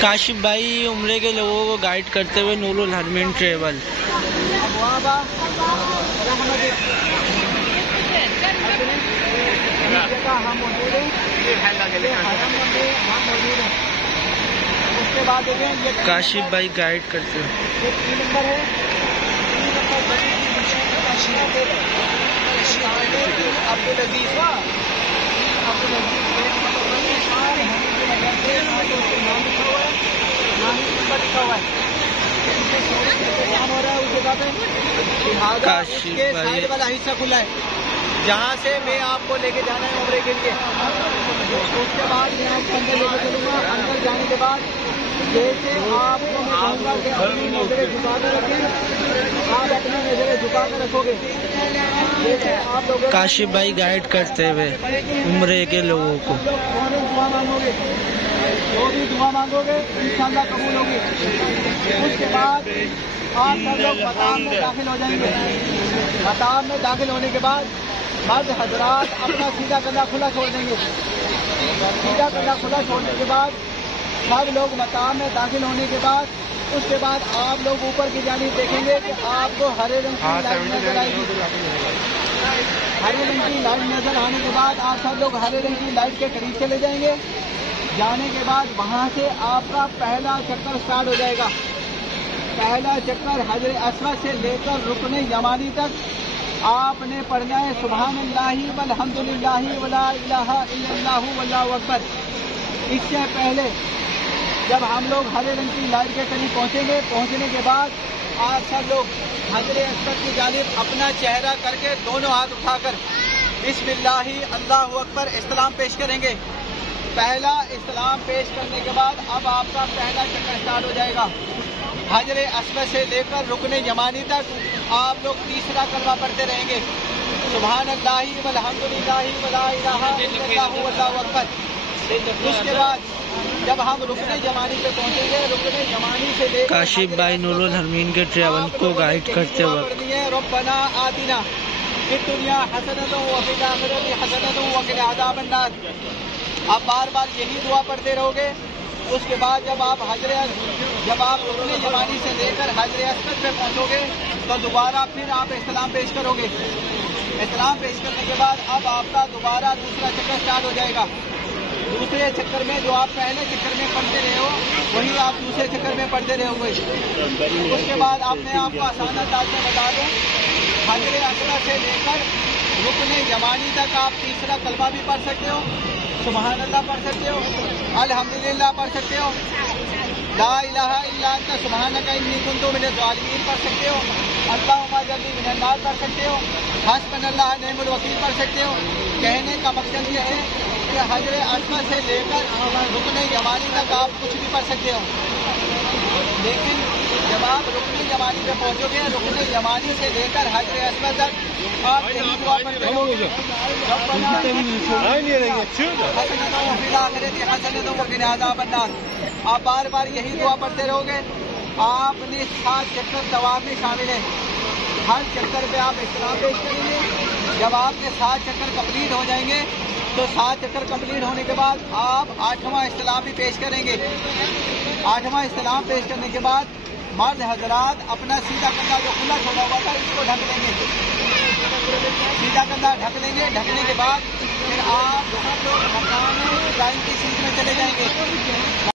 काशिफ भाई उम्रे के लोगों को गाइड करते हुए नूरुल हरमीन ट्रेवल। काशिफ भाई गाइड करते हुए। काशिफ भाई वाला हिस्सा खुला है जहाँ से मैं आपको लेके जाना है उम्रे के लिए। उसके बाद मैं आपको अंदर लेके चलूँगा। अंदर जाने के बाद जैसे आपको मैं कहूँगा कि अपनी नजरें झुका कर रखें, आप अपनी नजरें झुका कर रखोगे। जैसे आप लोग काशिफ भाई गाइड करते हुए उम्रे के लोगों को। दुआ मांगोगे, जो भी दुआ मांगोगे इंशाअल्लाह कबूल होगी। उसके बाद आप सब लोग मकाम में दाखिल हो जाएंगे। मकाम में दाखिल होने के बाद मर्द हजरात अपना सीधा कंधा खुला छोड़ देंगे। सीधा कंधा खुला छोड़ने के बाद सब लोग मकाम में दाखिल होने के बाद उसके बाद आप लोग ऊपर की जानिब देखेंगे कि आपको हरे रंग की लाइट नजर आएगी। हरे रंग की लाइट नजर आने के बाद आप सब लोग हरे रंग की लाइट के करीब चले जाएंगे। जाने के बाद वहाँ से आपका पहला चक्कर स्टार्ट हो जाएगा। पहला चक्कर हजर अस्वद से लेकर रुकने यमानी तक आपने पढ़ना है सुभानअल्लाहि वल्हम्दुलिल्लाहि वला इलाहा इल्लल्लाहु वल्लाहु अकबर। इससे पहले जब हम लोग हरे रंग की लाइट के करीब पहुँचेंगे, पहुँचने के बाद आप सब लोग हजर अस्वद की जानिब अपना चेहरा करके दोनों हाथ उठाकर बिस्मिल्लाहि अल्लाहु अकबर इस्लाम पेश करेंगे। पहला इस्लाम पेश करने के बाद अब आपका पहला चक्कर स्टार्ट हो जाएगा। हजर अस्वद से लेकर रुकने यमानी तक आप लोग तीसरा कलमा पढ़ते रहेंगे सुभानअल्लाहि वल्हम्दुलिल्लाहि वला इलाहा इल्लल्लाहु वल्लाहु अकबर। उसके बाद जब हम रुकने यमानी पे पहुंचेंगे, रुकने यमानी से लेकर काशिफ भाई नूरुल हरमीन के ट्रेवल को गाइड करते वक्त रब्बना आतिना फिद दुनिया हसनतन व फिल आखिरति हसनतन व क़िना अज़ाबन नार। आप बार बार यही दुआ पढ़ते रहोगे। उसके बाद जब आप रुकने यमानी से लेकर हजर अस्वद पे पहुंचोगे तो दोबारा फिर आप इस्लाम पेश करोगे। इस्लाम पेश करने के बाद अब आपका दोबारा दूसरा चक्कर स्टार्ट हो जाएगा। दूसरे चक्कर में जो आप पहले चक्कर में पढ़ते रहे हो वही आप दूसरे चक्कर में पढ़ते रहोगे। उसके बाद आपने आपको आसान अंदाज में बता दूं, हजर अस्वद से लेकर रुकने यमानी तक आप तीसरा कलमा भी पढ़ सकते हो, सुभानअल्लाह पढ़ सकते हो, अल्हम्दुलिल्लाह पढ़ सकते हो, ला इलाहा इल्ला अंता सुब्हानका इन्नी कुन्तु मिनज़ ज़ालिमीन पढ़ सकते हो, अल्लाहुम्मा अज्जिरनी मिनन नार पढ़ सकते हो, हस्बनल्लाह निअमल वकील पढ़ सकते हो। कहने का मकसद ये है कि हजर अस्वद से लेकर रुकने यमानी तक आप कुछ भी पढ़ सकते हो। लेकिन जब आप रुकने यमानी पे पहुंचोगे, रुकने यमानी से लेकर हजर अस्वद तक आप यही दुआ पढ़ते हो आप बार बार यही दुआ पढ़ते रहोगे। आपने 7 चक्कर तवाफ में शामिल है। हर चक्कर पे आप इस्लाम पेश करेंगे। जब आपके 7 चक्कर कंप्लीट हो जाएंगे तो 7 चक्कर कंप्लीट होने के बाद आप 8वां इस्लाम भी पेश करेंगे। 8वां इस्लाम पेश करने के बाद मर्द हजरात अपना सीधा कंधा जो खुला छोड़ा हुआ था इसको ढक लेंगे। सीधा कंधा ढक लेंगे। ढकने के बाद फिर आप सब लोग मकाम इब्राहिम की सीट में चले जाएंगे।